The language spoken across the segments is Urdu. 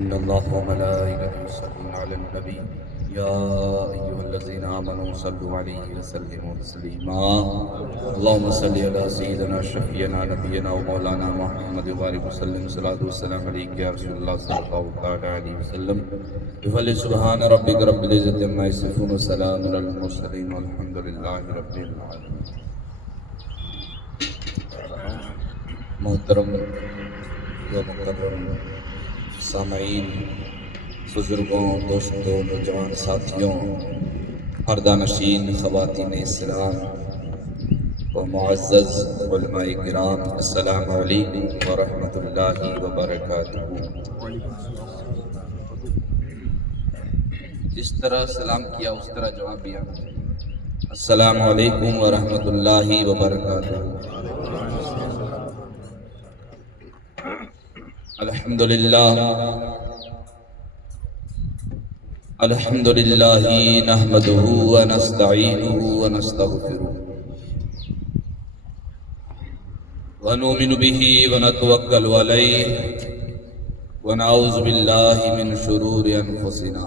إن الله وملائكته يصلون على النبي يا أيها الذين آمنوا صلوا عليه وسلموا تسليما اللهم صل على سيدنا شفيعنا نبينا ومولانا محمد وبارك وسلم صلاة والسلام عليك يا رسول الله صلى الله عليه وسلم بفضل سبحان ربك رب العزة عما يصفون وسلام على المرسلين والحمد لله رب العالمين. محترم و مکرم سامعین، بزرگوں، دوستوں، نوجوان ساتھیوں، پردہ نشین خواتین اسلام و معزز علماء کرام، السلام علیکم ورحمۃ اللہ وبرکاتہ. جس طرح سلام کیا اس طرح جواب دیا. السلام علیکم ورحمۃ اللہ وبرکاتہ. الحمد للہ نحمده ونستعینه ونستغفره ونؤمن به ونتوکل علیہ ونعوذ باللہ من شرور انفسنا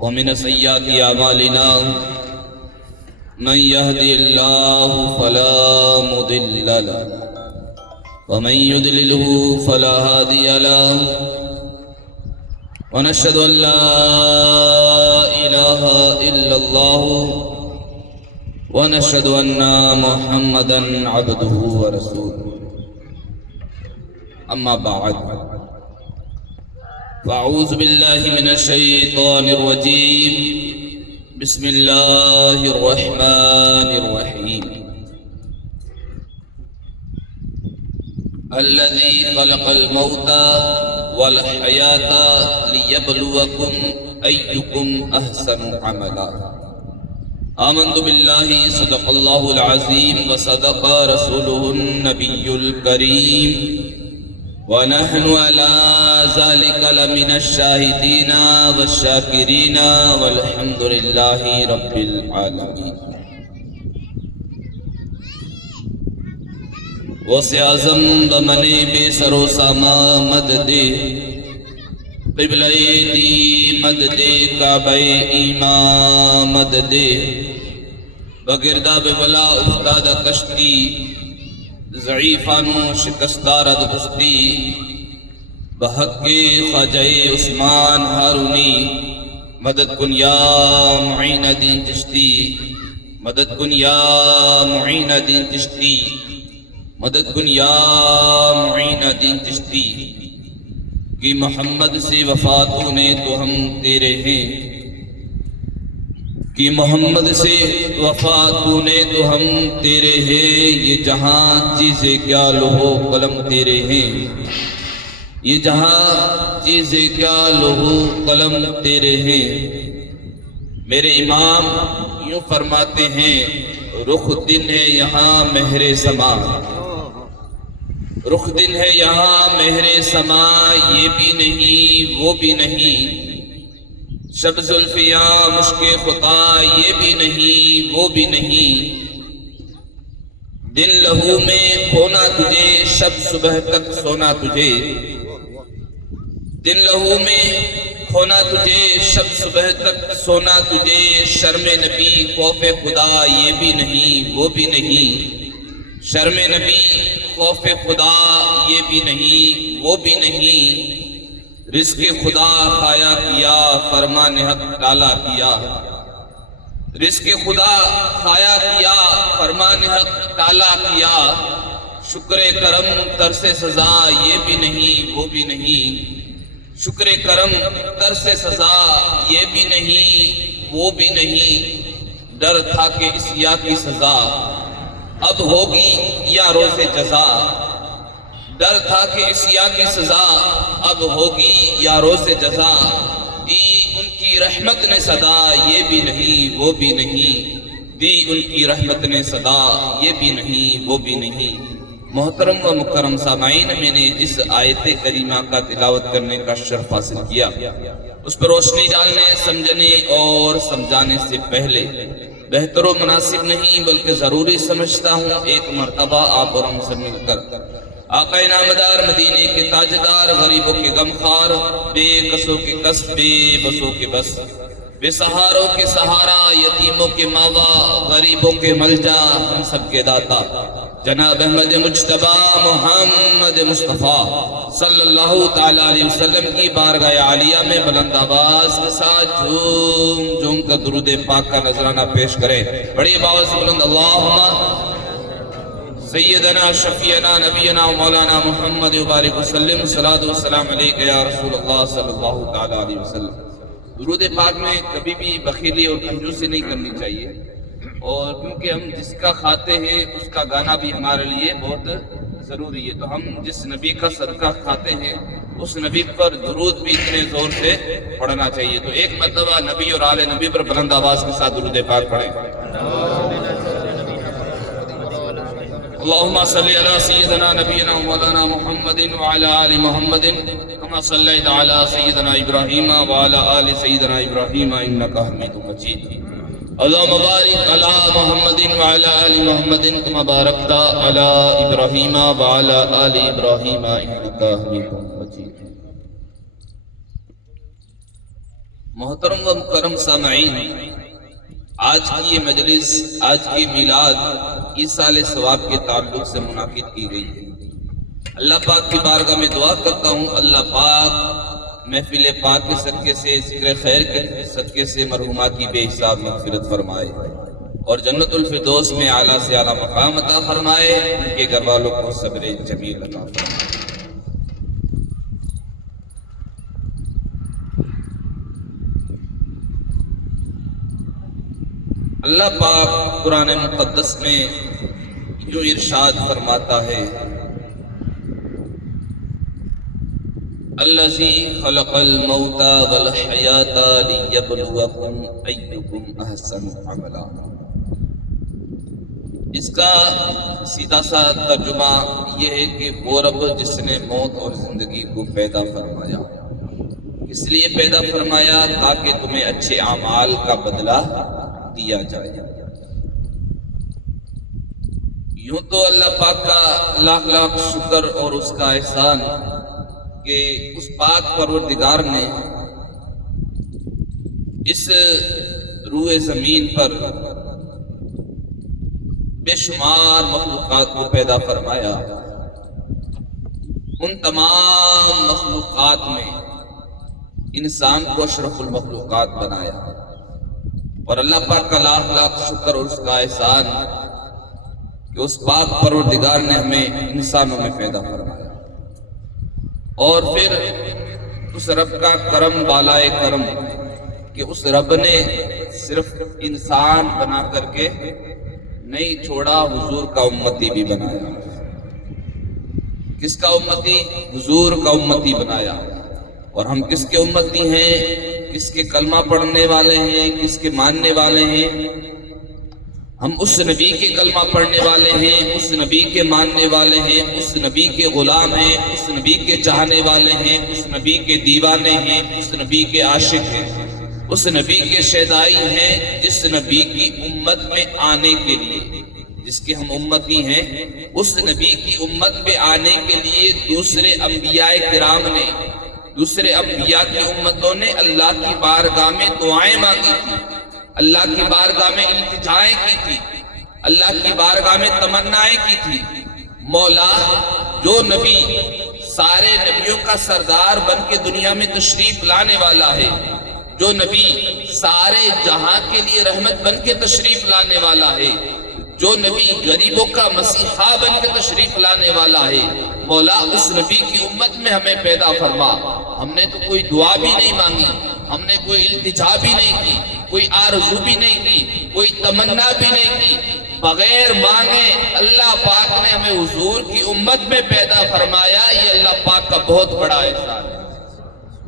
ومن سیئات اعمالنا من يهدي الله فلا مضل له ومن يضلله فلا هادي له ونشهد أن لا إله إلا الله ونشهد أن محمدا عبده ورسوله. أما بعد فأعوذ بالله من الشيطان الرجيم. بسم الله الرحمن الرحيم. الذي خلق الموت والحياة ليبلوكم أيكم أحسن عملا. آمنت بالله صدق الله العظيم وصدق رسوله النبي الكريم ونحن على ذلك لمن الشاهدين والشاكرين والحمد لله رب العالمين. غوث اعظم بمن بے سر و ساما مدد قبلہ دی مدد کعبہ ایمان مدد بگردہ ببلا افتادہ کشتی ضعیفانو شکستارد بستی بحق خواجہ عثمان ہارونی مدد کن یا معین دین چشتی مدد کن یا معین دین چشتی مدد کن یا معین دین چشتی. کہ محمد سے وفاتوں نے تو ہم تیرے ہیں، کہ محمد سے وفاتوں نے تو ہم تیرے ہیں. یہ جہاں چیزیں کیا لوہو قلم تیرے ہیں، یہ جہاں چیزیں کیا لوہو قلم تیرے ہیں. میرے امام یوں فرماتے ہیں رخ دن ہے یہاں مہر سما، رخ دن ہے یہاں مہر سما. یہ بھی نہیں وہ بھی نہیں، شب زلفیاں مشک خطا یہ بھی نہیں وہ بھی نہیں. دن لہو میں کھونا تجھے شب صبح تک سونا تجھے، دن لہو میں کھونا تجھے شب صبح تک سونا تجھے. شرم نبی خوف خدا یہ بھی نہیں وہ بھی نہیں، شرم نبی خوف خدا یہ بھی نہیں وہ بھی نہیں. رزق خدا خایا کیا فرمان حق ٹالا کیا، رزق خدا خایا کیا فرمان حق ٹالا کیا. شکر کرم ترس سزا یہ بھی نہیں وہ بھی نہیں، شکر کرم ترس سزا یہ بھی نہیں وہ بھی نہیں. ڈر تھا کہ اس یا کی سزا اب ہوگی یا روز جزا، ڈر تھا کہ اس یا کی سزا اب ہوگی یا روز جزا. دی ان کی رحمت نے صدا یہ بھی نہیں وہ بھی نہیں، دی ان کی رحمت نے صدا یہ بھی نہیں وہ بھی نہیں. محترم و مکرم سامعین، میں نے جس آیت کریمہ کا تلاوت کرنے کا شرف حاصل کیا اس پر روشنی ڈالنے، سمجھنے اور سمجھانے سے پہلے بہتر و مناسب نہیں بلکہ ضروری سمجھتا ہوں ایک مرتبہ آپ اور ہم سے مل کر آقا نامدار مدینے کے تاجدار، غریبوں کے غمخوار، بے کسوں کے کس، بے بسوں کے بس، بے سہاروں کے سہارا، یتیموں کے ماوا، غریبوں کے ملجا، ہم سب کے داتا جناب احمد مجتبی محمد مصطفیٰ صلی اللہ تعالیٰ علیہ وسلم کی بارگاہ عالیہ میں بلند آواز کے ساتھ جھوم جھوم کر درود پاک کا نذرانہ پیش کریں۔ بڑی آواز سے بلند اللہم سیدنا شفیعنا نبینا مولانا محمد مبارک وسلم، صلاۃ والسلام علیک یا رسول اللہ صلی اللہ تعالیٰ علیہ وسلم۔ درود پاک میں کبھی بھی بخیلی اور کنجوسی نہیں کرنی چاہیے، اور کیونکہ ہم جس کا کھاتے ہیں اس کا گانا بھی ہمارے لیے بہت ضروری ہے، تو ہم جس نبی کا صدقہ کھاتے ہیں اس نبی پر درود بھی اتنے زور سے پڑھنا چاہیے۔ تو ایک مرتبہ نبی اور آل نبی پر بلند آواز کے ساتھ درود پاک پڑھیں۔ اللهم صل على سيدنا نبينا مولانا محمد وعلى آل محمد كما صليت على سيدنا إبراهيم وعلى آل سيدنا إبراهيم إنك حميد مجيد اللهم بارك على محمد وعلى آل محمد كما باركت على إبراهيم وعلى آل إبراهيم إنك حميد مجيد۔ محترم و مکرم سامعین، آج کی یہ مجلس، آج کی میلاد ایصال ثواب کے تعلق سے منعقد کی گئی ہے۔ اللہ پاک کی بارگاہ میں دعا کرتا ہوں اللہ پاک محفل پاک کے صدقے سے، ذکر خیر کے صدقے سے مرحومات کی بے حساب مغفرت فرمائے اور جنت الفردوس میں اعلیٰ سے اعلیٰ مقام عطا فرمائے، ان کے گھر والوں کو صبر جمیل عطا فرمائے۔ اللہ پاک قرآن مقدس میں یوں ارشاد فرماتا ہے، الذی خلق الموت والحیاۃ لیبلوکم ایکم احسن عملا۔ اس کا سیدھا سا ترجمہ یہ ہے کہ وہ رب جس نے موت اور زندگی کو پیدا فرمایا، اس لیے پیدا فرمایا تاکہ تمہیں اچھے اعمال کا بدلہ دیا جائے۔ یوں تو اللہ پاک کا لاکھ لاکھ شکر اور اس کا احسان کہ اس پاک پروردگار نے اس روئے زمین پر بے شمار مخلوقات کو پیدا فرمایا۔ ان تمام مخلوقات میں انسان کو اشرف المخلوقات بنایا، اور اللہ پاک کا لاکھ لاکھ شکر اور اس کا احسان کہ اس پاک پروردگار نے ہمیں انسانوں میں پیدا فرمایا، اور پھر اس رب کا کرم بالائے کرم کہ اس رب نے صرف انسان بنا کر کے نہیں چھوڑا، حضور کا امتی بھی بنایا۔ کس کا امتی؟ حضور کا امتی بنایا۔ اور ہم کس کے امتی ہیں؟ کس کے کلمہ پڑھنے والے ہیں، کس کے ماننے والے ہیں؟ ہم اس نبی کے کلمہ پڑھنے والے ہیں، اس نبی کے ماننے والے ہیں، اس نبی کے غلام ہیں، اس نبی کے چاہنے والے ہیں، اس نبی کے دیوانے ہیں، اس نبی کے عاشق ہیں، اس نبی کے شیدائی ہیں، جس نبی کی امت میں آنے کے لیے، جس کے ہم امتی ہیں، اس نبی کی امت میں آنے کے لیے دوسرے انبیاء کرام نے، دوسرے انبیاء کی امتوں نے اللہ کی بارگاہ میں دعائیں مانگی تھی، اللہ کی بارگاہ میں التجائیں کی تھی، اللہ کی بارگاہ میں تمنائیں کی تھی۔ مولا، جو نبی سارے نبیوں کا سردار بن کے دنیا میں تشریف لانے والا ہے، جو نبی سارے جہاں کے لیے رحمت بن کے تشریف لانے والا ہے، جو نبی غریبوں کا مسیحا بن کے تشریف لانے والا ہے، مولا اس نبی کی امت میں ہمیں پیدا فرما۔ ہم نے تو کوئی دعا بھی نہیں مانگی، ہم نے کوئی التجا بھی نہیں کی، کوئی آرزو بھی نہیں کی، کوئی تمنا بھی نہیں کی، بغیر مانگے اللہ پاک نے ہمیں حضور کی امت میں پیدا فرمایا۔ یہ اللہ پاک کا بہت بڑا احسان ہے،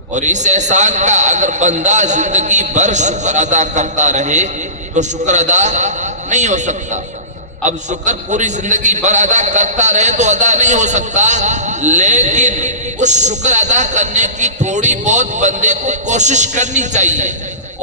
اور اس احسان کا اگر بندہ زندگی بھر شکر ادا کرتا رہے تو شکر ادا نہیں ہو سکتا۔ اب شکر پوری زندگی بھر ادا کرتا رہے تو ادا نہیں ہو سکتا، لیکن اس شکر ادا کرنے کی تھوڑی بہت بندے کو کوشش کرنی چاہیے،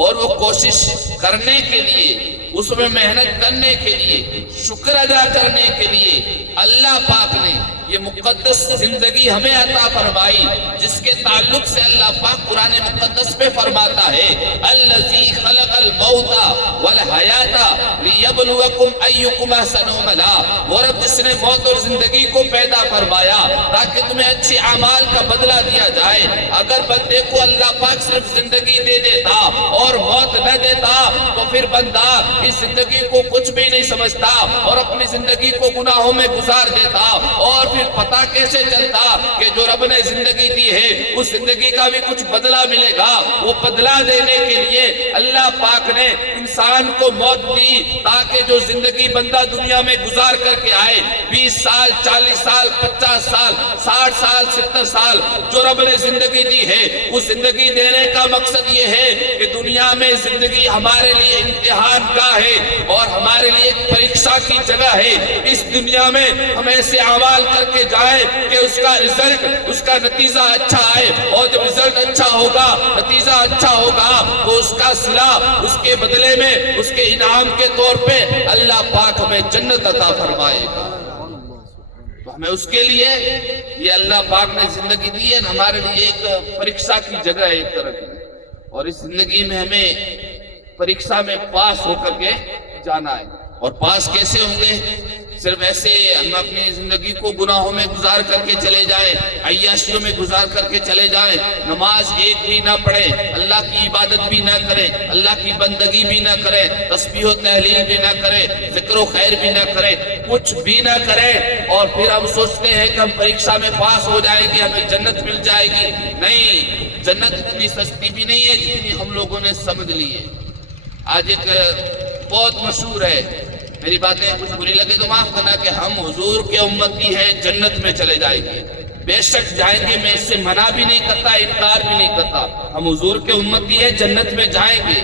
اور وہ کوشش کرنے کے لیے، اس میں محنت کرنے کے لیے، شکر ادا کرنے کے لیے اللہ پاک نے یہ مقدس زندگی ہمیں عطا فرمائی، جس کے تعلق سے اللہ پاک قرآن مقدس میں فرماتا ہے الذی خلق الموت والحیات لیبلوکم ایکم احسن عملا، وہ رب جس نے موت اور زندگی کو پیدا فرمایا تاکہ تمہیں اچھے اعمال کا بدلہ دیا جائے۔ اگر بندے کو اللہ پاک صرف زندگی دے دیتا اور موت نہ دیتا تو پھر بندہ اس زندگی کو کچھ بھی نہیں سمجھتا اور اپنی زندگی کو گناہوں میں گزار دیتا، اور پھر پتہ کیسے چلتا کہ جو رب نے زندگی دی ہے اس زندگی کا بھی کچھ بدلہ ملے گا۔ وہ بدلہ دینے کے لیے اللہ پاک نے انسان کو موت دی تاکہ جو زندگی بندہ دنیا میں گزار کر کے آئے 20 سال 40 سال 50 سال 60 سال 70 سال جو رب نے زندگی دی ہے، وہ زندگی دینے کا مقصد یہ ہے کہ دنیا میں زندگی ہمارے لیے امتحان کا ہے اور ہمارے لیے ایک پریکشا کی جگہ ہے۔ اس دنیا میں ہم ایسے اعمال کر کے جائیں کہ اس کا رزلٹ، اس کا نتیجہ اچھا آئے، اور جب رزلٹ اچھا ہوگا، نتیجہ اچھا ہوگا تو اس کا صلہ، اس کے بدلے میں، اس کے انعام کے طور پہ اللہ پاک ہمیں جنت عطا فرمائے گا۔ تو ہمیں اس کے لیے یہ اللہ پاک نے زندگی دی ہے، ہمارے لیے ایک پریکشا کی جگہ ہے ایک طرح کی، اور اس زندگی میں ہمیں پریکشا میں پاس ہو کر کے جانا ہے۔ اور پاس کیسے ہوں گے؟ صرف ایسے ہم اپنی زندگی کو گناہوں میں گزار کر کے چلے جائیں، عیاشیوں میں گزار کر کے چلے جائیں، نماز ایک بھی نہ پڑھیں، اللہ کی عبادت بھی نہ کریں، اللہ کی بندگی بھی نہ کریں، تسبیح و تحلیل بھی نہ کریں، ذکر و خیر بھی نہ کریں، کچھ بھی نہ کریں، اور پھر ہم سوچتے ہیں کہ ہم پریکشا میں پاس ہو جائیں گے، ہمیں جنت مل جائے گی۔ نہیں، جنت اتنی سستی بھی نہیں ہے جتنی ہم لوگوں نے سمجھ لی ہے۔ آج ایک بہت مشہور ہے، میری باتیں کچھ بری لگے تو معاف کرنا، کہ ہم حضور کے امتی ہیں جنت میں چلے جائیں گے۔ بے شک جائیں گے، میں اس سے منع بھی نہیں کرتا، انکار بھی نہیں کرتا، ہم حضور کے امتی ہیں جنت میں جائیں گے،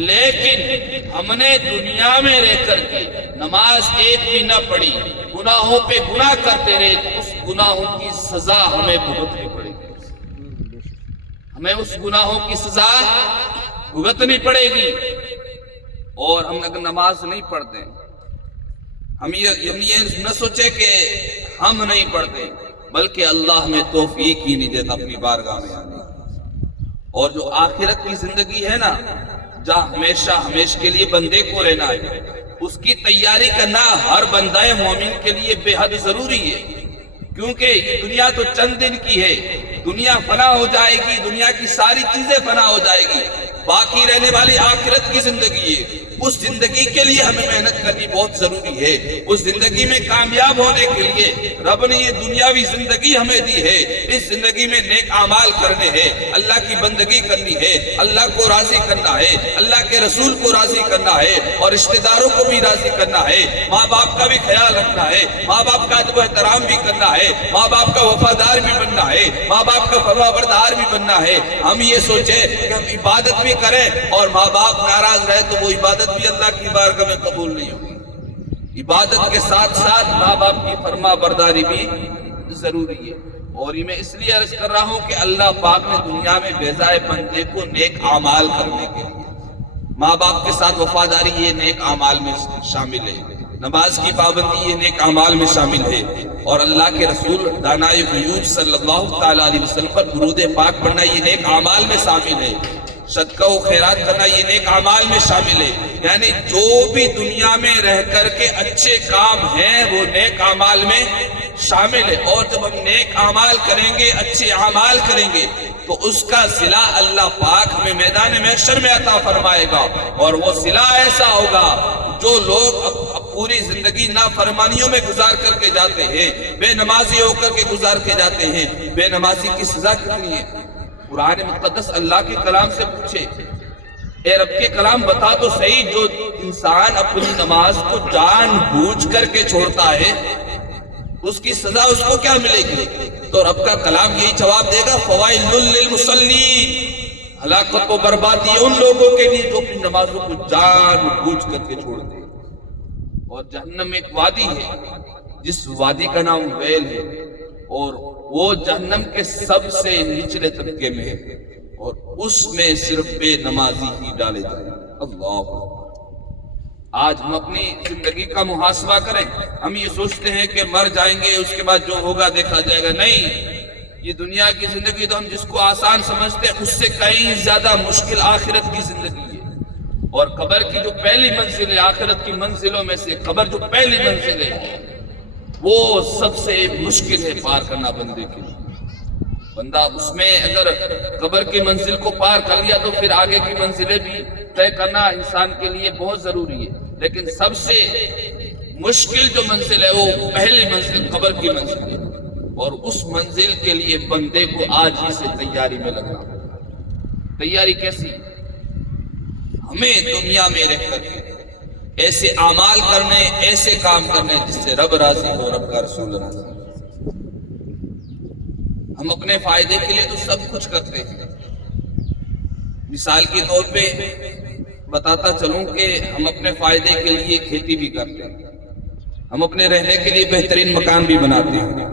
لیکن ہم نے دنیا میں رہ کر کے نماز ایک بھی نہ پڑھی، گناہوں پہ گناہ کرتے رہے، تو اس گناہوں کی سزا ہمیں بھگتنی پڑے گی، ہمیں اس گناہوں کی سزا بھگتنی پڑے گی۔ اور ہم اگر نماز نہیں پڑھتے، ہم یہ نہ سوچے کہ ہم نہیں پڑھتے، بلکہ اللہ ہمیں توفیق ہی نہیں دیتا اپنی بارگاہ میں آنے۔ اور جو آخرت کی زندگی ہے نا، جہاں ہمیشہ کے لیے بندے کو رہنا ہے، اس کی تیاری کرنا ہر بندہ مومن کے لیے بے حد ضروری ہے، کیونکہ یہ دنیا تو چند دن کی ہے، دنیا فنا ہو جائے گی، دنیا کی ساری چیزیں فنا ہو جائے گی، باقی رہنے والی آخرت کی زندگی ہے۔ اس زندگی کے لیے ہمیں محنت کرنی بہت ضروری ہے۔ اس زندگی میں کامیاب ہونے کے لیے رب نے یہ دنیاوی زندگی ہمیں دی ہے، اس زندگی میں نیک اعمال کرنے ہیں، اللہ کی بندگی کرنی ہے، اللہ کو راضی کرنا ہے، اللہ کے رسول کو راضی کرنا ہے، اور رشتہ داروں کو بھی راضی کرنا ہے، ماں باپ کا بھی خیال رکھنا ہے، ماں باپ کا ادب و احترام بھی کرنا ہے، ماں باپ کا وفادار بھی بننا ہے، ماں باپ کا فرمانبردار بھی بننا ہے۔ ہم یہ سوچیں کہ ہم عبادت بھی کریں اور ماں باپ ناراض رہے تو وہ عبادت بھی اللہ کی بارگاہ میں قبول نہیں ہوگی۔ عبادت کے ساتھ ساتھ ماں باپ کی فرما برداری بھی ضروری ہے۔ اور یہ میں اس لیے عرض کر رہا ہوں کہ اللہ پاک نے دنیا میں بھیجا ہے بندے کو نیک اعمال کرنے کے لیے۔ ماں باپ کے ساتھ وفاداری یہ نیک اعمال میں شامل ہے، نماز کی پابندی یہ نیک اعمال میں شامل ہے، اور اللہ کے رسول دانائے غیوب صلی اللہ تعالیٰ علیہ وسلم پر درود پاک پڑھنا یہ نیک اعمال میں شامل ہے، صدقہ و خیرات کرنا یہ نیک اعمال میں شامل ہے۔ یعنی جو بھی دنیا میں رہ کر کے اچھے کام ہیں وہ نیک اعمال میں شامل ہے، اور جب ہم نیک اعمال کریں گے، اچھے اعمال کریں گے، تو اس کا صلہ اللہ پاک ہمیں میدان محشر میں عطا فرمائے گا، اور وہ صلہ ایسا ہوگا جو لوگ پوری زندگی نافرمانیوں میں گزار کر کے جاتے ہیں، بے نمازی ہو کر کے گزار کے جاتے ہیں۔ بے نمازی کی سزا کتنی ہے؟ قرآن مقدس اللہ کے کلام سے پوچھے، اے رب کے کلام بتا تو صحیح، جو انسان اپنی نماز کو جان بوجھ کر کے چھوڑتا ہے اس کی سزا اس کو کیا ملے گی؟ تو رب کا کلام یہی جواب دے گا، فوائل للمصلین، ہلاکت و بربادی ان لوگوں کے لیے جو اپنی نمازوں کو جان بوجھ کر کے چھوڑتے ہیں۔ اور جہنم ایک وادی ہے جس وادی کا نام ویل ہے، اور وہ جہنم کے سب سے نچلے طبقے میں ہے، اور اس میں صرف بے نمازی ہی ڈالے جائیں۔ اللہ آج ہم اپنی زندگی کا محاسبہ کریں، ہم یہ سوچتے ہیں کہ مر جائیں گے اس کے بعد جو ہوگا دیکھا جائے گا. نہیں، یہ دنیا کی زندگی تو ہم جس کو آسان سمجھتے ہیں اس سے کئی زیادہ مشکل آخرت کی زندگی ہے. اور قبر کی جو پہلی منزل ہے، آخرت کی منزلوں میں سے قبر جو پہلی منزل ہے، وہ سب سے مشکل ہے پار کرنا بندے کے لیے. بندہ اس میں اگر قبر کی منزل کو پار کر لیا تو پھر آگے کی منزلیں بھی طے کرنا انسان کے لیے بہت ضروری ہے. لیکن سب سے مشکل جو منزل ہے وہ پہلی منزل قبر کی منزل ہے. اور اس منزل کے لیے بندے کو آج ہی سے تیاری میں لگنا. تیاری کیسی؟ ہمیں دنیا میں رہ کر کے ایسے اعمال کرنے، ایسے کام کرنے جس سے رب راضی ہو، رب کا رسول راضی ہو. ہم اپنے فائدے کے لیے تو سب کچھ کرتے ہیں. مثال کے طور پہ بتاتا چلوں کہ ہم اپنے فائدے کے لیے کھیتی بھی کرتے ہیں، ہم اپنے رہنے کے لیے بہترین مکان بھی بناتے ہیں،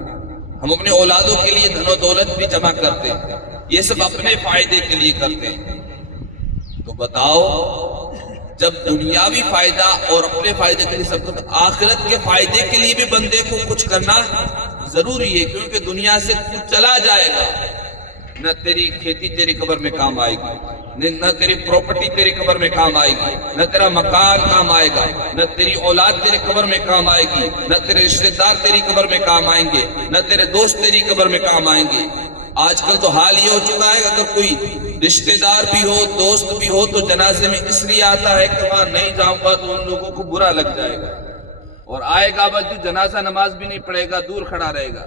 ہم اپنے اولادوں کے لیے دھن و دولت بھی جمع کرتے ہیں. یہ سب اپنے فائدے کے لیے کرتے ہیں. تو بتاؤ، جب دنیاوی فائدہ اور اپنے فائدے کے لیے سب کچھ، آخرت کے فائدے کے لیے بھی بندے کو کچھ کرنا ضروری ہے. کیونکہ دنیا سے کچھ چلا جائے گا، نہ تیری کھیتی تیری قبر میں کام آئے گی، نہ تیری پراپرٹی تیری قبر میں کام آئے گی، نہ تیرا مکان کام آئے گا، نہ تیری اولاد تیری قبر میں کام آئے گی، نہ تیرے رشتہ دار تیری قبر میں کام آئیں گے، نہ تیرے دوست تیری قبر میں کام آئیں گے. آج کل تو حال یہ ہو چکا ہے، اگر کوئی رشتہ دار بھی ہو، دوست بھی ہو، تو جنازے میں اس لیے آتا ہے کہ وہاں نہیں جاؤں گا تو ان لوگوں کو برا لگ جائے گا. اور آئے گا بس جو جنازہ نماز بھی نہیں پڑھے گا، دور کھڑا رہے گا،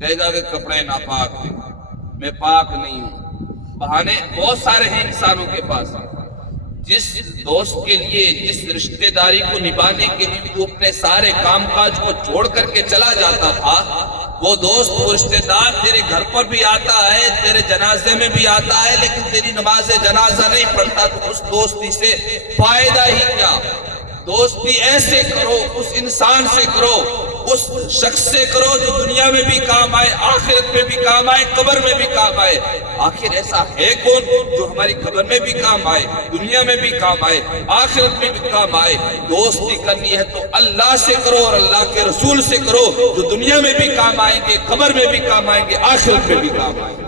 کہے گا کہ کپڑے ناپاک ہیں، میں پاک نہیں ہوں. بہانے بہت سارے ہیں انسانوں کے پاس. جس دوست کے لیے، جس رشتہ داری کو نبھانے کے لیے وہ اپنے سارے کام کاج کو چھوڑ کر کے چلا جاتا تھا، وہ دوست، وہ رشتہ دار تیرے گھر پر بھی آتا ہے، تیرے جنازے میں بھی آتا ہے، لیکن تیری نماز جنازہ نہیں پڑھتا، تو اس دوستی سے فائدہ ہی کیا؟ دوستی ایسے کرو، اس انسان سے کرو، اس شخص سے کرو جو دنیا میں بھی کام آئے، آخرت میں بھی کام آئے، قبر میں بھی کام آئے. آخر ایسا ہے کون جو ہماری قبر میں بھی کام آئے، دنیا میں بھی کام آئے، آخرت میں بھی کام آئے؟ دوستی کرنی ہے تو اللہ سے کرو اور اللہ کے رسول سے کرو، جو دنیا میں بھی کام آئیں گے، قبر میں بھی کام آئیں گے، آخرت میں بھی کام آئیں گے.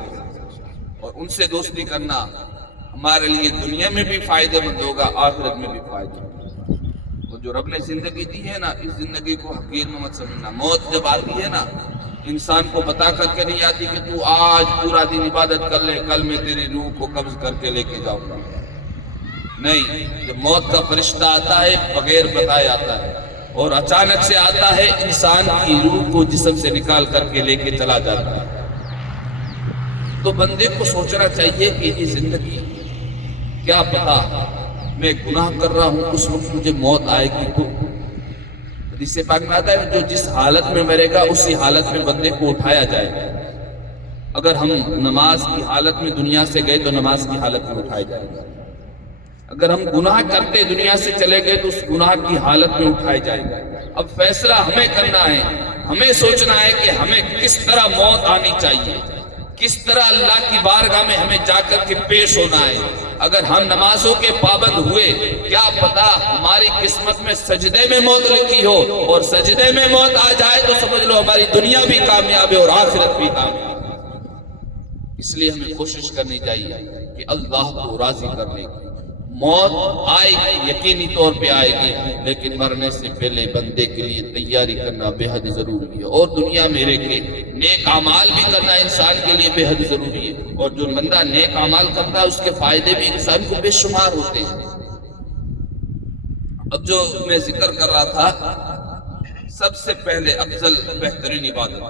اور ان سے دوستی کرنا ہمارے لیے دنیا میں بھی فائدہ مند ہوگا، آخرت میں بھی فائدہ مند. جو رب نے زندگی دی ہے نا، اس زندگی کو حقیر میں مت سمجھنا. موت جب آتی ہے نا، انسان کو بتا کر کے نہیں آتی کہ تو آج پورا دن عبادت کر لے، کل میں تیری روح کو قبض کر کے لے کے جاؤں گا. نہیں، جب موت کا فرشتہ آتا ہے بغیر بتائے آتا ہے، اور اچانک سے آتا ہے، انسان کی روح کو جسم سے نکال کر کے لے کے چلا جاتا ہے. تو بندے کو سوچنا چاہیے کہ یہ زندگی، کیا پتا میں گناہ کر رہا ہوں، اس وقت مجھے موت آئے گی تو. حدیث پاک میں آتا ہے جو جس حالت میں مرے گا اسی حالت میں بندے کو اٹھایا جائے گا. اگر ہم نماز کی حالت میں دنیا سے گئے تو نماز کی حالت میں اٹھائے جائے گا. اگر ہم گناہ کرتے دنیا سے چلے گئے تو اس گناہ کی حالت میں اٹھائے جائے گا. اب فیصلہ ہمیں کرنا ہے، ہمیں سوچنا ہے کہ ہمیں کس طرح موت آنی چاہیے، کس طرح اللہ کی بارگاہ میں ہمیں جا کر کے پیش ہونا ہے. اگر ہم نمازوں کے پابند ہوئے، کیا پتا ہماری قسمت میں سجدے میں موت لکھی ہو، اور سجدے میں موت آ جائے تو سمجھ لو ہماری دنیا بھی کامیاب ہے اور آخرت بھی کامیاب ہے. اس لیے ہمیں کوشش کرنی چاہیے کہ اللہ کو راضی کرنے کی. موت آئے گی، یقینی طور پہ آئے گی، لیکن مرنے سے پہلے بندے کے لیے تیاری کرنا بے حد ضروری ہے. اور دنیا میں رہ کے نیک اعمال بھی کرنا انسان کے لیے بے حد ضروری ہے. اور جو بندہ نیک اعمال کرتا ہے اس کے فائدے بھی انسان کو بے شمار ہوتے ہیں. اب جو میں ذکر کر رہا تھا، سب سے پہلے افضل بہترین عبادت،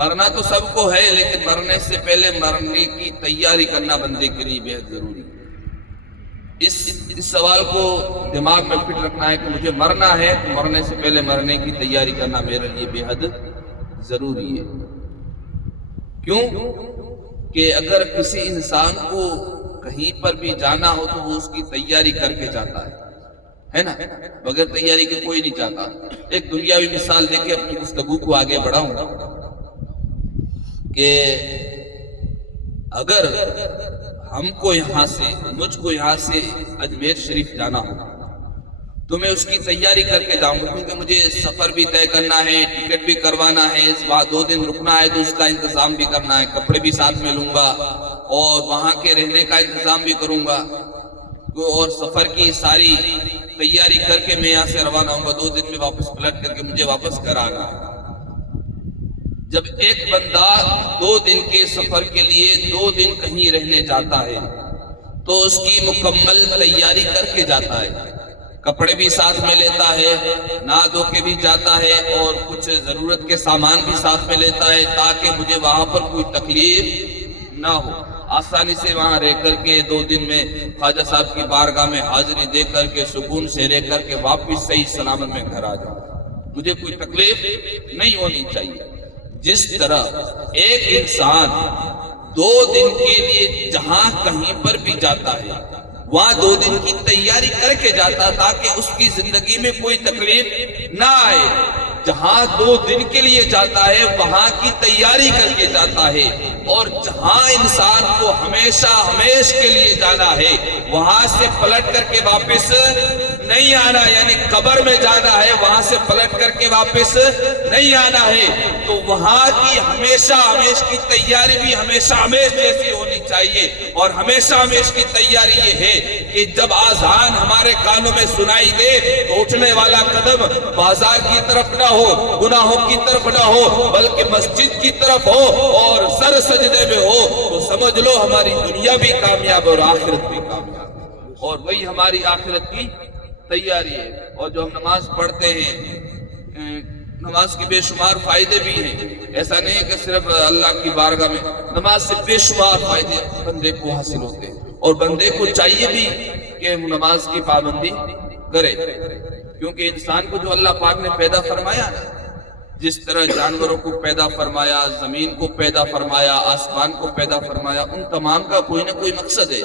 مرنا تو سب کو ہے، لیکن مرنے سے پہلے مرنے کی تیاری کرنا بندے کے لیے بے حد ضروری ہے. اس سوال کو دماغ میں فٹ رکھنا ہے کہ مجھے مرنا ہے تو مرنے سے پہلے مرنے کی تیاری کرنا میرے لیے بے حد ضروری ہے. کیوں کہ اگر کسی انسان کو کہیں پر بھی جانا ہو تو وہ اس کی تیاری کر کے جاتا ہے نا، بغیر تیاری کے کوئی نہیں جاتا. ایک دنیاوی مثال دے کے اپنی گفتگو کو آگے بڑھاؤں کہ اگر ہم کو یہاں سے، مجھ کو یہاں سے اجمیر شریف جانا ہو تو میں اس کی تیاری کر کے جاؤں گا، کیونکہ مجھے سفر بھی طے کرنا ہے، ٹکٹ بھی کروانا ہے، اس بار 2 دن رکنا ہے تو اس کا انتظام بھی کرنا ہے، کپڑے بھی ساتھ میں لوں گا اور وہاں کے رہنے کا انتظام بھی کروں گا، اور سفر کی ساری تیاری کر کے میں یہاں سے روانہ ہوں گا، 2 دن میں واپس پلٹ کر کے مجھے واپس گھر آنا ہے۔ جب ایک بندہ 2 دن کے سفر کے لیے 2 دن کہیں رہنے جاتا ہے تو اس کی مکمل تیاری کر کے جاتا ہے، کپڑے بھی ساتھ میں لیتا ہے، نہا دھو کے بھی جاتا ہے اور کچھ ضرورت کے سامان بھی ساتھ میں لیتا ہے تاکہ مجھے وہاں پر کوئی تکلیف نہ ہو، آسانی سے وہاں رہ کر کے 2 دن میں خواجہ صاحب کی بارگاہ میں حاضری دے کر کے سکون سے رہ کر کے واپس صحیح سلامت میں گھر آ جاؤں، مجھے کوئی تکلیف نہیں ہونی چاہیے۔ جس طرح ایک انسان 2 دن کے لیے جہاں کہیں پر بھی جاتا ہے وہاں 2 دن کی تیاری کر کے جاتا تاکہ اس کی زندگی میں کوئی تکلیف نہ آئے، جہاں 2 دن کے لیے جاتا ہے وہاں کی تیاری کر کے جاتا ہے، اور جہاں انسان کو ہمیشہ کے لیے جانا ہے وہاں سے پلٹ کر کے واپس نہیں آنا، یعنی قبر میں جانا ہے وہاں سے پلٹ کر کے واپس نہیں آنا ہے، تو وہاں کی ہمیشہ کی تیاری بھی ہمیشہ جیسی ہونی چاہیے۔ اور ہمیشہ کی تیاری یہ ہے کہ جب آذان ہمارے کانوں میں سنائی دے تو اٹھنے والا قدم بازار کی طرف نہ ہو، گناہوں کی طرف نہ ہو، بلکہ مسجد کی طرف ہو اور سر سجدے میں ہو، تو سمجھ لو ہماری دنیا بھی کامیاب اور آخرت بھی کامیاب، اور وہی ہماری آخرت کی تیاری ہے۔ اور جو ہم نماز پڑھتے ہیں، نماز کی بے شمار فائدے بھی ہیں، ایسا نہیں ہے کہ صرف اللہ کی بارگاہ میں، نماز سے بے شمار فائدے بندے کو حاصل ہوتے ہیں، اور بندے کو چاہیے بھی کہ نماز کی پابندی کرے، کیونکہ انسان کو جو اللہ پاک نے پیدا فرمایا نا، جس طرح جانوروں کو پیدا فرمایا، زمین کو پیدا فرمایا، آسمان کو پیدا فرمایا، ان تمام کا کوئی نہ کوئی مقصد ہے۔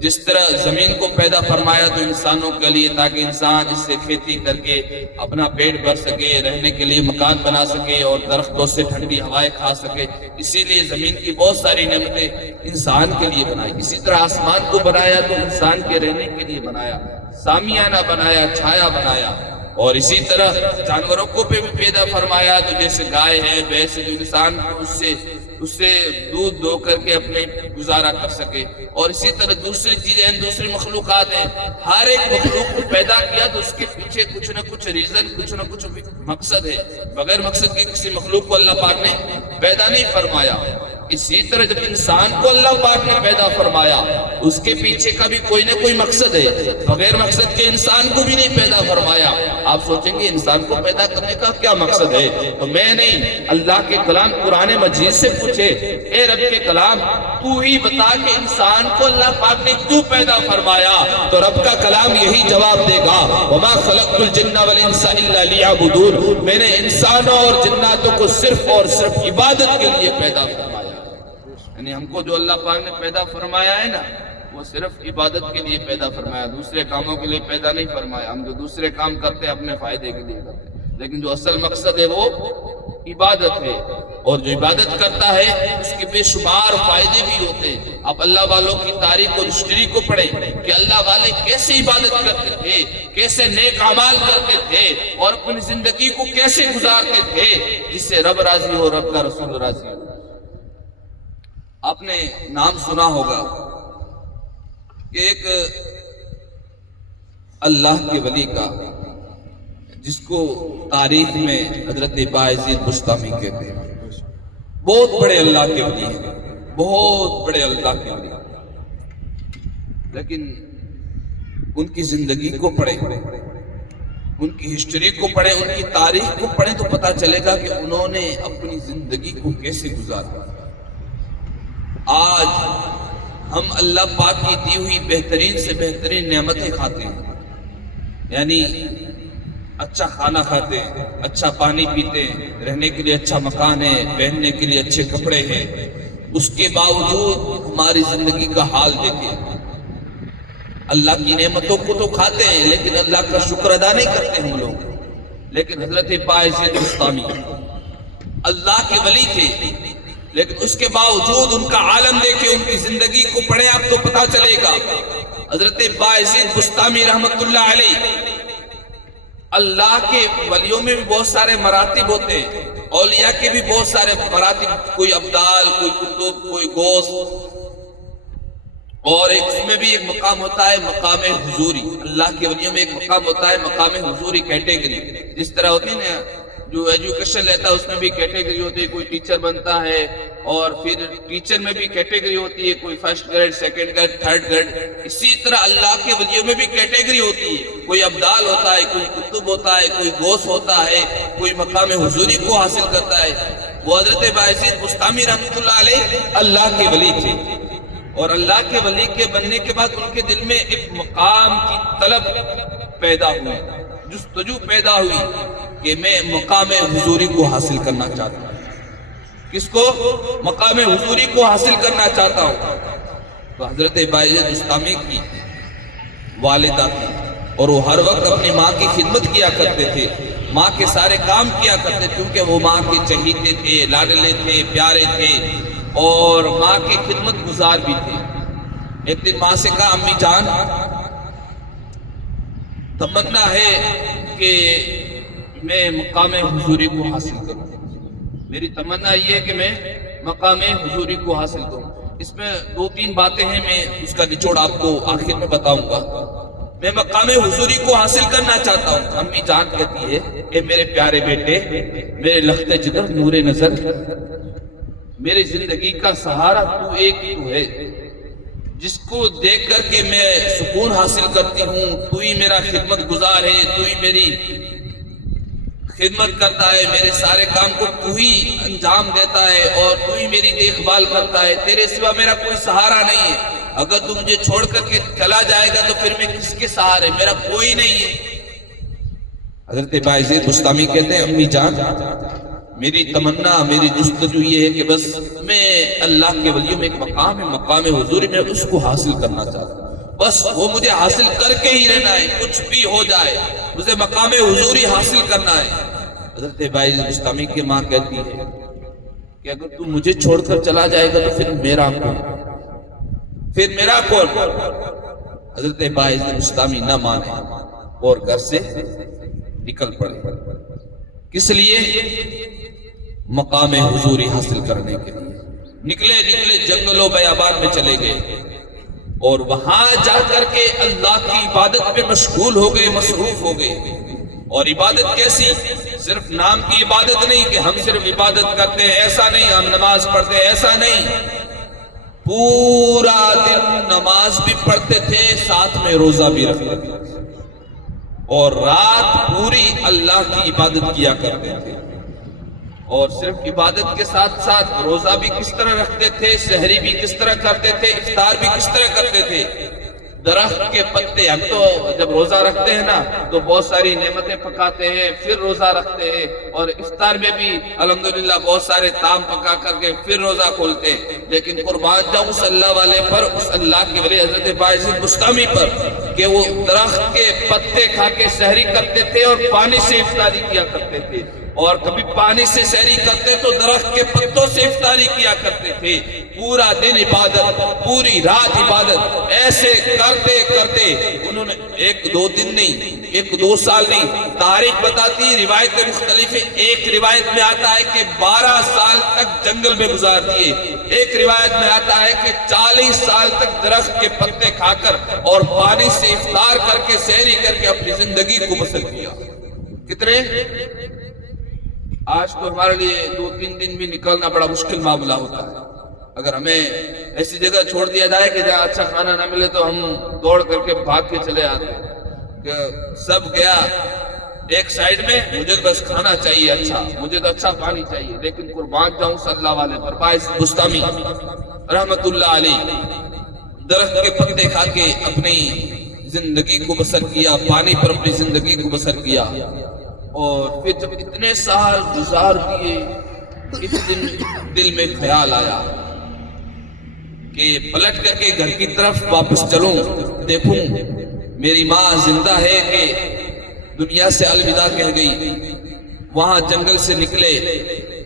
جس طرح زمین کو پیدا فرمایا تو انسانوں کے لیے، تاکہ انسان اس سے کھیتی کر کے اپنا پیٹ بھر سکے، رہنے کے لیے مکان بنا سکے اور درختوں سے ٹھنڈی ہوائیں کھا سکے، اسی لیے زمین کی بہت ساری نعمتیں انسان کے لیے بنائی۔ اسی طرح آسمان کو بنایا تو انسان کے رہنے کے لیے بنایا، سامیانہ بنایا، چھایا بنایا، اور اسی طرح جانوروں کو بھی پیدا فرمایا، تو جیسے گائے ہے، بھینس ہے، جو انسان اس سے دودھ دو کر کے اپنے گزارا کر سکے، اور اسی طرح دوسری چیزیں ہیں، دوسری مخلوقات ہیں، ہر ایک مخلوق کو پیدا کیا تو اس کے پیچھے کچھ نہ کچھ ریزن، کچھ نہ کچھ مقصد ہے، بغیر مقصد کے کسی مخلوق کو اللہ پاک نے پیدا نہیں فرمایا۔ اسی طرح جب انسان کو اللہ پاک نے پیدا فرمایا اس کے پیچھے کا بھی کوئی نہ کوئی مقصد ہے، بغیر مقصد کے انسان کو بھی نہیں پیدا فرمایا۔ آپ سوچیں گے انسان کو پیدا کرنے کا کیا مقصد ہے؟ تو میں نہیں، اللہ کے کلام قرآن مجید سے پوچھے، اے رب کے کلام تو ہی بتا کہ انسان کو اللہ پاک نے کیوں پیدا فرمایا، تو رب کا کلام یہی جواب دے گا، وَمَا خَلَقْتُ الْجِنَّ وَالْإِنسَ إِلَّا لِيَعْبُدُونَ، میں نے انسانوں اور جناتوں کو صرف اور صرف عبادت کے لیے پیدا فرمایا۔ یعنی ہم کو جو اللہ پاک نے پیدا فرمایا ہے نا، وہ صرف عبادت کے لیے پیدا فرمایا، دوسرے کاموں کے لیے پیدا نہیں فرمایا۔ ہم جو دوسرے کام کرتے ہیں اپنے فائدے کے لیے کرتے ہیں، لیکن جو اصل مقصد ہے وہ عبادت ہے، اور جو عبادت کرتا ہے اس کے بے شمار فائدے بھی ہوتے ہیں۔ آپ اللہ والوں کی تاریخ اور ہسٹری کو پڑھیں کہ اللہ والے کیسے عبادت کرتے تھے، کیسے نیک اعمال کرتے تھے، اور اپنی زندگی کو کیسے گزارتے تھے جس سے رب راضی ہو، رب کا رسول راضی ہو۔ آپ نے نام سنا ہوگا کہ ایک اللہ کے ولی کا، جس کو تاریخ میں حضرت باعزید بستامی کہتے ہیں، بہت بڑے اللہ کے ولی ہیں، بہت بڑے اللہ کے ولی، لیکن ان کی زندگی کو پڑھیں، ان کی ہسٹری کو پڑھیں، ان کی تاریخ کو پڑھیں تو پتہ چلے گا کہ انہوں نے اپنی زندگی کو کیسے گزارا۔ آج ہم اللہ پاک کی دی ہوئی بہترین سے بہترین نعمتیں کھاتے ہیں، یعنی اچھا کھانا کھاتے ہیں، اچھا پانی پیتے ہیں، رہنے کے لیے اچھا مکان ہے، پہننے کے لیے اچھے کپڑے ہیں، اس کے باوجود ہماری زندگی کا حال دیکھیں۔ اللہ کی نعمتوں کو تو کھاتے ہیں لیکن اللہ کا شکر ادا نہیں کرتے ہم لوگ۔ لیکن حضرت باعزید بستامی اللہ کے ولی تھے، لیکن اس کے باوجود ان کا عالم دیکھیں، ان کی زندگی کو پڑھیں آپ تو پتہ چلے گا۔ حضرت باعزید بستامی رحمت اللہ علیہ اللہ کے ولیوں میں بھی بہت سارے مراتب ہوتے ہیں، اولیاء کے بھی بہت سارے مراتب، کوئی ابدال، کوئی قطب، کوئی غوث، اور ایک اس میں بھی ایک مقام ہوتا ہے مقام حضوری۔ اللہ کے ولیوں میں ایک مقام ہوتا ہے مقام حضوری کیٹیگری، جس طرح ہوتی ہے نا جو ایجوکیشن لیتا ہے اس میں بھی کیٹیگری ہوتی ہے، کوئی ٹیچر بنتا ہے اور پھر ٹیچر میں بھی کیٹیگری ہوتی ہے، کوئی first grade, second grade, third grade. اسی طرح اللہ کے ولیوں میں بھی کیٹیگری ہوتی ہے، کوئی ابدال ہوتا ہے، کوئی قطب ہوتا ہے، کوئی غوث ہوتا ہے، کوئی مقام حضوری کو حاصل کرتا ہے۔ وہ حضرت بایزید بسطامی رحمۃ اللہ علیہ اللہ کے ولی تھے، اور اللہ کے ولی کے بننے کے بعد ان کے دل میں ایک مقام کی طلب پیدا ہوئی، جستجو پیدا ہوئی کہ میں مقام حضوری کو حاصل کرنا چاہتا ہوں۔ کس کو؟ مقام حضوری کو حاصل کرنا چاہتا ہوں۔ تو حضرت بایزید بسطامی کی والدہ تھی، اور وہ ہر وقت اپنی ماں کی خدمت کیا کرتے تھے، ماں کے سارے کام کیا کرتے تھے، کیونکہ وہ ماں کے چہیتے تھے، لاڈلے تھے، پیارے تھے، اور ماں کی خدمت گزار بھی تھے۔ ایک دن ماں سے کہا امی جان، تمنا ہے کہ میں مقام حضوری کو حاصل کروں، میری تمنا یہ ہے کہ میں مقام حضوری کو حاصل کروں۔ اس میں دو تین باتیں ہیں، میں اس کا نچوڑ آپ کو آخر میں بتاؤں گا۔ میں مقام حضوری کو حاصل کرنا چاہتا ہوں۔ امی جان کہتی ہے اے میرے پیارے بیٹے، میرے لخت جگر، نور نظر، میری زندگی کا سہارا تو ایک ہی تو ہے، جس کو دیکھ کر کے میں سکون حاصل کرتی ہوں، تو ہی میرا خدمت گزار ہے، تو ہی میری خدمت کرتا ہے، میرے سارے کام کو تو ہی انجام دیتا ہے، اور تو ہی میری دیکھ بھال کرتا ہے، تیرے سوا میرا کوئی سہارا نہیں ہے۔ اگر تو مجھے چھوڑ کر کے چلا جائے گا تو پھر میں کس کے سہارے، میرا کوئی نہیں ہے۔ حضرت بایزید بسطامی کہتے ہیں امی جان، میری تمنا، میری جستجو یہ ہے کہ بس میں اللہ کے ولیوں میں ایک مقام ہے مقام حضوری، میں اس کو حاصل کرنا چاہتا ہوں، بس وہ مجھے حاصل کر کے ہی رہنا ہے، کچھ بھی ہو جائے مجھے مقام حضوری حاصل کرنا ہے۔ حضرت بایزید بسطامی کی ماں کہتی ہے کہ اگر تو مجھے چھوڑ کر چلا جائے گا تو پھر میرا کون، پھر میرا کون؟ حضرت بایزید بسطامی نہ مانے اور گھر سے نکل پڑے۔ کس لیے؟ مقام حضوری حاصل کرنے کے لیے نکلے جنگلوں بیابان میں چلے گئے، اور وہاں جا کر کے اللہ کی عبادت میں مشغول ہو گئے، مصروف ہو گئے۔ اور عبادت کیسی؟ صرف نام کی عبادت نہیں کہ ہم صرف عبادت کرتے ہیں، ایسا نہیں، ہم نماز پڑھتے ہیں، ایسا نہیں، پورا دن نماز بھی پڑھتے تھے، ساتھ میں روزہ بھی رکھتے تھے، اور رات پوری اللہ کی عبادت کیا کرتے تھے۔ اور صرف عبادت کے ساتھ ساتھ روزہ بھی کس طرح رکھتے تھے، سحری بھی کس طرح کرتے تھے، افطار بھی کس طرح کرتے تھے۔ درخت کے پتے، ہم تو جب روزہ رکھتے ہیں نا تو بہت ساری نعمتیں پکاتے ہیں، پھر روزہ رکھتے ہیں، اور افطار میں بھی الحمدللہ بہت سارے طعام پکا کر کے پھر روزہ کھولتے ہیں۔ لیکن قربان جاؤں اس اللہ والے پر، اس اللہ کے ولی حضرت بایزید بسطامی پر، کہ وہ درخت کے پتے کھا کے سحری کرتے تھے اور پانی سے افطاری کیا کرتے تھے، اور کبھی پانی سے سحری کرتے تو درخت کے پتوں سے افطاری کیا کرتے تھے۔ پورا دن عبادت، پوری رات عبادت، ایسے کرتے کرتے انہوں نے ایک دو دن نہیں، ایک دو سال نہیں، تاریخ بتاتی، روایتیں مختلف ہیں۔ ایک روایت میں آتا ہے کہ 12 سال تک جنگل میں گزار دیے، ایک روایت میں آتا ہے کہ 40 سال تک درخت کے پتے کھا کر اور پانی سے افطار کر کے سحری کر کے اپنی زندگی کو بسر کیا۔ کتنے؟ آج تو ہمارے لیے 2-3 دن بھی نکلنا بڑا مشکل معاملہ ہوتا ہے۔ اگر ہمیں ایسی جگہ چھوڑ دیا جائے کہ جہاں اچھا کھانا نہ ملے تو ہم دوڑ کر کے بھاگ کے چلے آتے ہیں کہ سب گیا ایک سائیڈ میں، مجھے تو بس کھانا چاہیے اچھا، مجھے تو اچھا پانی چاہیے۔ لیکن قربان جاؤں صلی اللہ والے پر، بایزید بسطامی رحمت اللہ علیہ درخت کے پتے کھا کے اپنی زندگی کو بسر کیا، پانی پر اپنی زندگی کو بسر کیا۔ اور پھر جب اتنے سال گزار دیے، اس دن دل میں خیال آیا کہ پلٹ کر کے گھر کی طرف واپس چلوں، دیکھوں میری ماں زندہ ہے کہ دنیا سے الوداع کہہ گئی۔ وہاں جنگل سے نکلے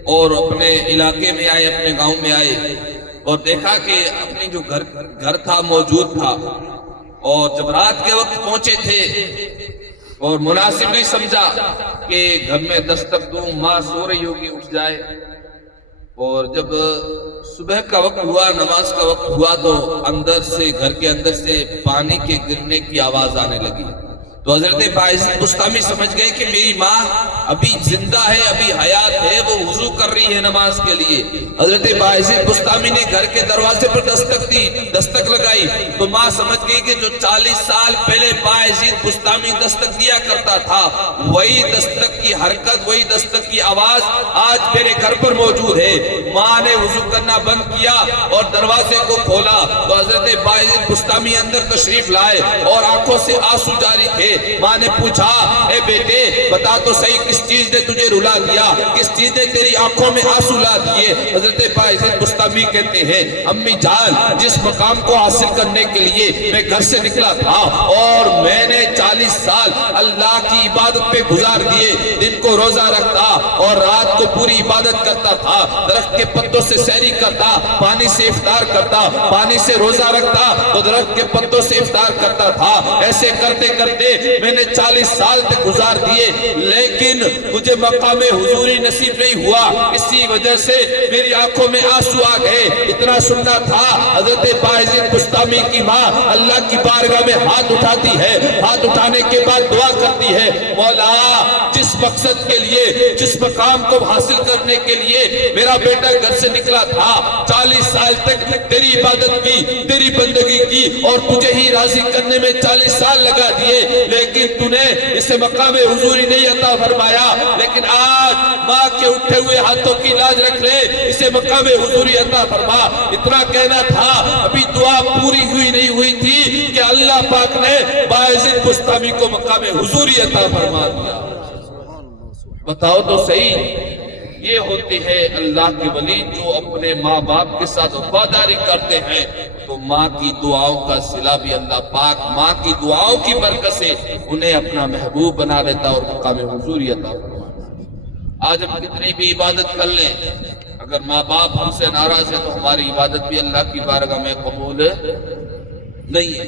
اور اپنے علاقے میں آئے، اپنے گاؤں میں آئے، اور دیکھا کہ اپنی جو گھر تھا موجود تھا، اور جب رات کے وقت پہنچے تھے اور مناسب نہیں سمجھا کہ گھر میں دستک دوں، ماں سو رہی ہوگی اٹھ جائے، اور جب صبح کا وقت ہوا، نماز کا وقت ہوا، تو اندر سے، گھر کے اندر سے پانی کے گرنے کی آواز آنے لگی۔ تو حضرت باعزید بسطامی سمجھ گئے کہ میری ماں ابھی زندہ ہے، ابھی حیات ہے، وہ وضو کر رہی ہے نماز کے لیے۔ حضرت باعزید بسطامی نے گھر کے دروازے پر دستک دی، دستک لگائی، تو ماں سمجھ گئی کہ جو 40 سال پہلے باعزید بسطامی دستک دیا کرتا تھا، وہی دستک کی حرکت، وہی دستک کی آواز آج میرے گھر پر موجود ہے۔ ماں نے وضو کرنا بند کیا اور دروازے کو کھولا تو حضرت باعزید بسطامی اندر تشریف لائے اور آنکھوں سے آنسو جاری تھے۔ ماں نے پوچھا، اے بیٹے بتا تو صحیح، کس چیز نے تجھے رلا دیا، کس چیز نے تیری آنکھوں میں آنسو لا دیے؟ حضرت باعزید بسطامی کہتے ہیں، امی جان، جس مقام کو حاصل کرنے کے لیے میں گھر سے نکلا تھا اور میں نے 40 سال اللہ کی عبادت پہ گزار دیے، دن کو روزہ رکھتا اور رات کو پوری عبادت کرتا تھا، درخت کے پتوں سے سیری کرتا، پانی سے افطار کرتا، پانی سے روزہ رکھتا تو درخت کے پتوں سے افطار کرتا تھا۔ ایسے کرتے کرتے میں نے 40 سال تک گزار دیے، لیکن مجھے مقام حضوری نصیب نہیں ہوا، اسی وجہ سے میری آنکھوں میں آنسو آ گئے۔ اتنا سننا تھا، حضرت باعزید بسطامی کی ماں اللہ کی بارگاہ میں ہاتھ اٹھاتی ہے، ہاتھ اٹھانے کے بعد دعا کرتی ہے، مولا جس مقصد کے لیے، جس مقام کو حاصل کرنے کے لیے میرا بیٹا گھر سے نکلا تھا، 40 سال تک تیری عبادت کی، تیری بندگی کی اور تجھے ہی راضی کرنے میں 40 سال لگا دیے، لیکن تو نے اسے مقام حضوری نہیں عطا فرمایا، لیکن آج ماں کے اٹھے ہوئے ہاتھوں کی لاج رکھ لے، اسے مقام حضوری عطا فرما۔ اتنا کہنا تھا، ابھی دعا پوری ہوئی نہیں ہوئی تھی کہ اللہ پاک نے باعزید بسطامی کو مقام حضوری عطا فرما دیا۔ بتاؤ تو صحیح، یہ ہوتے ہیں اللہ کے ولی جو اپنے ماں باپ کے ساتھ وفاداری کرتے ہیں، تو ماں کی دعاؤں کا صلہ بھی اللہ پاک ماں کی دعاؤں کی برکت سے انہیں اپنا محبوب بنا لیتا اور مقام حضوری عطا فرماتا۔ آج ہم کتنی بھی عبادت کر لیں، اگر ماں باپ ہم سے ناراض ہے تو ہماری عبادت بھی اللہ کی بارگاہ میں قبول نہیں ہے،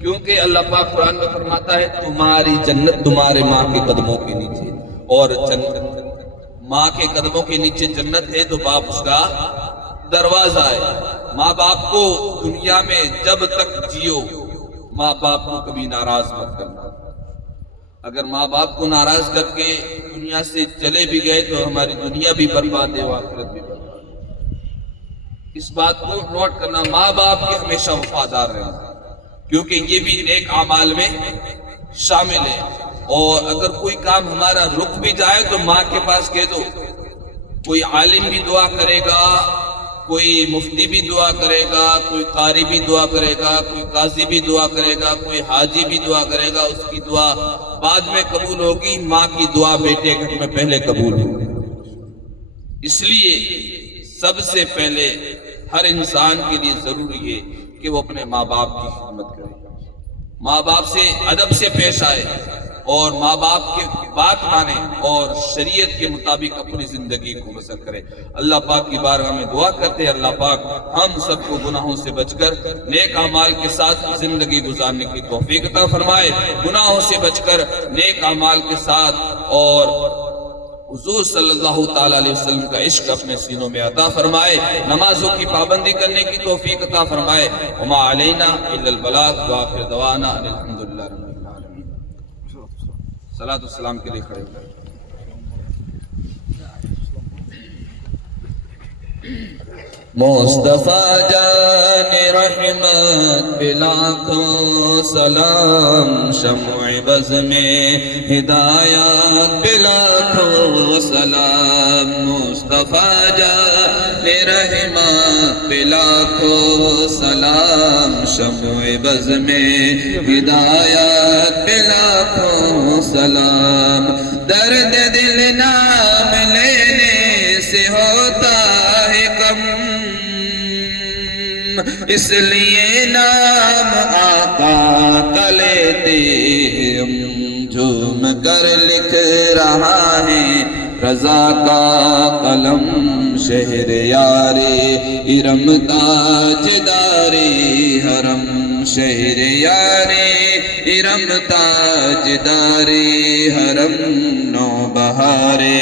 کیونکہ اللہ پاک قرآن میں فرماتا ہے تمہاری جنت تمہارے ماں کے قدموں کے نیچے، اور ماں کے قدموں کے نیچے جنت ہے تو باپ اس کا دروازہ ہے۔ ماں باپ کو دنیا میں جب تک جیو، ماں باپ کو کبھی ناراض مت کرنا۔ اگر ماں باپ کو ناراض کر کے دنیا سے چلے بھی گئے تو ہماری دنیا بھی برباد ہے، آخرت بھی برباد ہے۔ اس بات کو نوٹ کرنا، ماں باپ کے ہمیشہ وفادار رہنا، کیونکہ یہ بھی نیک اعمال میں شامل ہے۔ اور اگر کوئی کام ہمارا رک بھی جائے تو ماں کے پاس کہہ دو، کوئی عالم بھی دعا کرے گا، کوئی مفتی بھی دعا کرے گا، کوئی قاری بھی دعا کرے گا، کوئی قاضی بھی دعا کرے گا، کوئی حاجی بھی دعا کرے گا، اس کی دعا بعد میں قبول ہوگی، ماں کی دعا بیٹے میں پہلے قبول ہوگی۔ اس لیے سب سے پہلے ہر انسان کے لیے ضروری ہے کہ وہ اپنے ماں باپ کی خدمت کرے، ماں باپ سے ادب سے پیش آئے اور ماں باپ کی بات مانے اور شریعت کے مطابق اپنی زندگی کو بسر کرے۔ اللہ پاک کی بارگاہ میں دعا کرتے ہیں، اللہ پاک ہم سب کو گناہوں سے بچ کر نیک اعمال کے ساتھ زندگی گزارنے کی توفیق عطا فرمائے، گناہوں سے بچ کر نیک اعمال کے ساتھ اور حضور صلی اللہ تعالیٰ علیہ وسلم کا عشق اپنے سینوں میں عطا فرمائے، نمازوں کی پابندی کرنے کی توفیق عطا فرمائے۔ وما علینا الا البلاغ وآخر دعوانا ان الحمدللہ رب العالمین۔ صلاۃ والسلام کے لیے کھڑے ہوئے۔ مصطفیٰ جان رحمت بلاکھوں سلام، شمع بز میں ہدایات بلاکھوں سلام، مصطفیٰ جان رحمت بلاکھوں سلام، شمع بز میں ہدایات بلاکھوں سلام، درد دل نام لینے سے ہوتا ہے کم، اس لیے نام آقا کا لیتے ہم، جھوم کر لکھ رہا ہے رضا کا قلم، شہر یار ارم تاجدار حرم، شہر یار ارم تاجدار حرم نو بہارے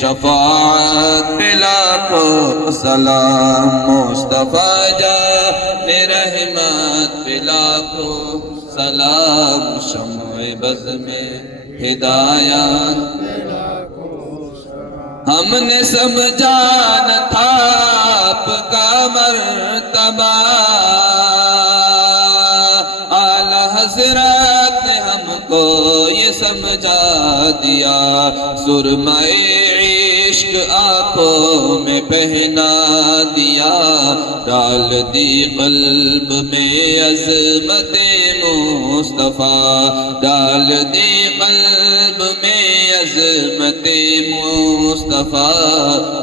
شفاعت پہ لاکھوں سلام مصطفیٰ جان رحمت پہ لاکھوں سلام شمع بز میں ہدایات ہم نے سمجھا نہ تھا آپ کا مرتبہ اعلی حضرت نے ہم کو یہ سمجھا دیا سرمہ عشق آنکھوں میں پہنا دیا ڈال دی قلب میں عظمت مصطفیٰ ڈال دی قلب میں عظمت مصطفیٰ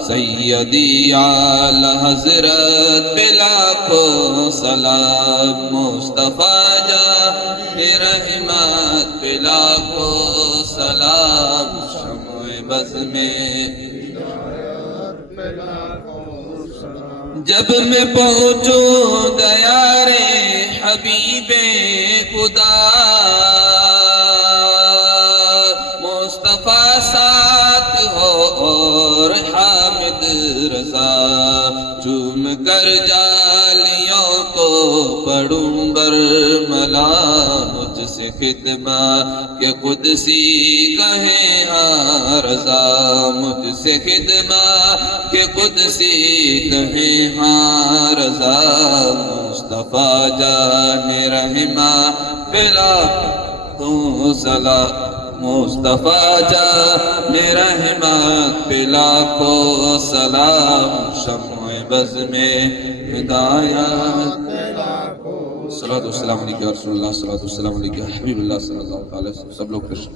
سیدی اعلی حضرت پہ لاکھوں سلام مصطفیٰ جان رحمت پہ لاکھوں سلام شمع بز میں جب میں پہنچوں دیار حبیب خدا مصطفیٰ ساتھ ہو اور حامد رضا چوم کر جالیوں کو پڑھوں برملا مجھ سے خدمت کہ قدسی کہیں ہاں رضا مجھ سے خدمت کہ قدسی کہیں ہاں رضا مصطفیٰ جان رحمت پہ لاکھوں سلام مصطفیٰ جان رحمت پہ لاکھوں سلام شمع بز میں ہدایات صلاۃ والسلام علیکہ رسول اللہ صلاۃ والسلام علیکہ حبیب اللہ صلی اللہ علیہ وسلم سب لوگ خوش